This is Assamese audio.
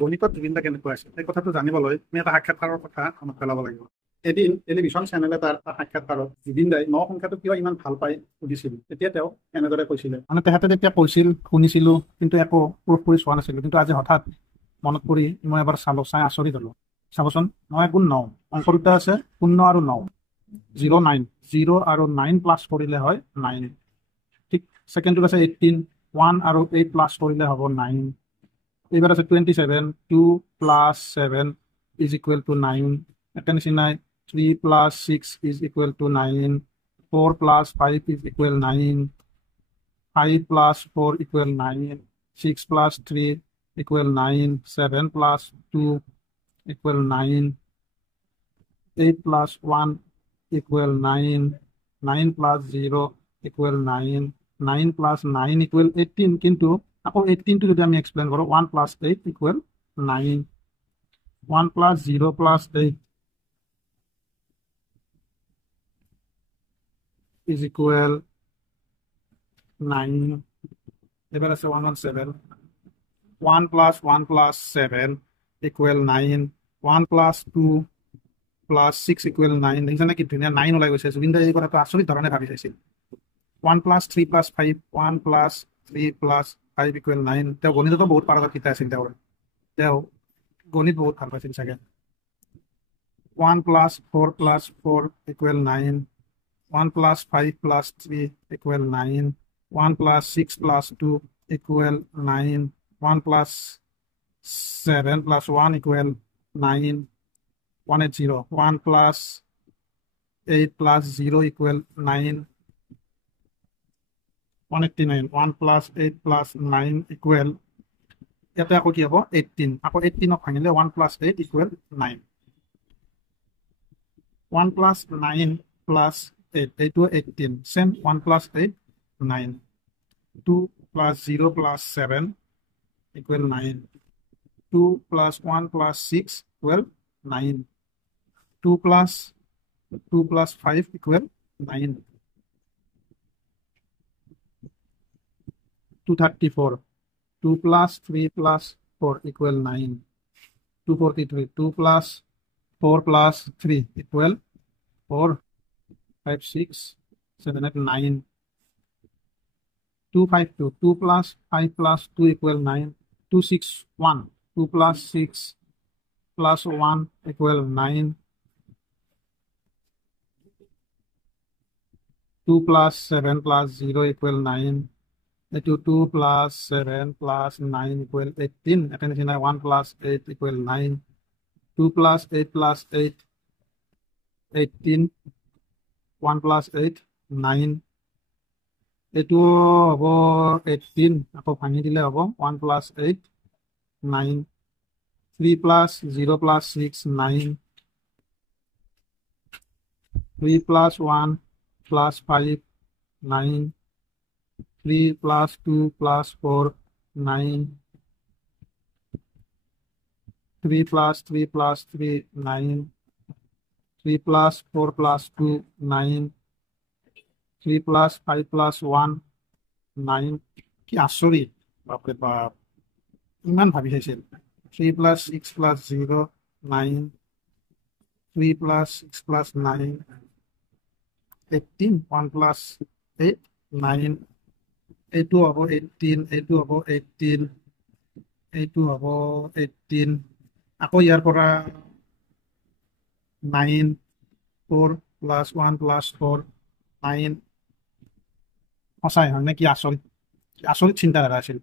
গণিতত জুবিন দা কেনেকুৱা আছিল এই কথাটো জানিবলৈ আমি এটা সাক্ষাৎকাৰৰ কথা মনত পেলাব লাগিব। এদিন টেলিভিছন চেনেলে তাৰ এটা সাক্ষাৎকাৰত জুবিন দাই ন সংখ্যাটো কিয় ইমান ভাল পায় সুধিছিল। তেতিয়া তেওঁ এনেদৰে কৈছিলে, মানে তেখেতে তেতিয়া কৈছিল শুনিছিলো কিন্তু একো প্ৰুফ কৰি চোৱা নাছিলো, কিন্তু আজি হঠাৎ মনত পৰি মই এবাৰ চালো, চাই আচৰিত হলো। চাবচোন, 9 × 9 অংক দুটা আছে, 0 আৰু 9, 0 9, 0 আৰু 9 প্লাছ কৰিলে হয় 9। ঠিক ছেকেণ্ডটোত আছে 18, 1 আৰু 8 প্লাছ কৰিলে হ'ব 9। এইবাৰ আছে 27, 2 + 7 = 9। এটা নিচিনাই 3 + 6 = 9, 4 + 5 = 9, 5 + 4 = 9, 6 + 3 = 9, 7 + 2 = 9, 8 + 1 = 9, 9 + 0 = 9, 9 + 9 = 18। কিন্তু আকৌ 18টো যদি আমি এক্সপ্লেইন কৰোঁ, 1 + 8 = 9, 1 + 0 + 8 = 9। এবার আছে 117, 1 + 1 + 7 = 9, 1 + 2 + 6 = 9। দেখিছে নে কি ধুনীয়া 9 ওলাই গৈছে। জুবিন দাই এই কথাটো আচৰিত ধৰণে ভাবি চাইছিল। 1 + 3 + 5, 1 + 3 + 5 = 9। তেওঁ গণিততো বহুত পাৰদৰ্শিতা আছিল তেওঁ গণিত বহুত ভাল পাইছিল চাগে। 1 + 4 + 4 = 9, 1 + 5 + 3 = 9, 1 + 6 + 2 = 9, 1 + 7 + 1 = 9, 180, 1 + 8 + 0 = 9, 189, 1 + 8 + 9 = ইয়াতে আকৌ কি হ'ব 18। আকৌ 18ক ভাঙিলে 1 + 8 = 9, 1 + 9 + 8 এইটো 18, চেম 1 + 8 9, 2 + 0 + 7 = 9, 2 + 1 + 6 = 9, 2 + 2 + 5 = 9, 234, 2 + 3 + 4 = 9, 243, 2 + 4 + 3 = 4, 5, 6, 7, 8, 9, 252, 2 + 5 + 2 = 9, 261, 2 + 6 + 1 = 9, 2 + 7 + 0 = 9, এইটো 2 + 7 + 9 = 18। এটা নিচিনা 1 + 8 = 9, 2 + 8 + 8 18, 1 + 8 9, এইটো হ'ব 18। আকৌ ভাঙি দিলে হ'ব 1 + 8 9, 3 + 0 + 6 9, 3 + 1 + 5 9, 3 + 2 + 4 9, 3 + 3 + 3 9, 3 + 4 + 2 9, 3 + 5 + 1 9। কি আচৰিত, বাপৰে বাপ, ইমান ভাবি চাইছিল। 3 + 6 + 0 9, 3 + 6 + 9 18, 1 + 8 9, এইটো হ'ব 18, এইটো হ'ব 18, এইটো হ'ব 18। আকৌ ইয়াৰ পৰা 9, 4 + 1 + 4 9। সঁচাই হয় নে? কি আচৰিত, আচৰিত চিন্তাধাৰা আছিল।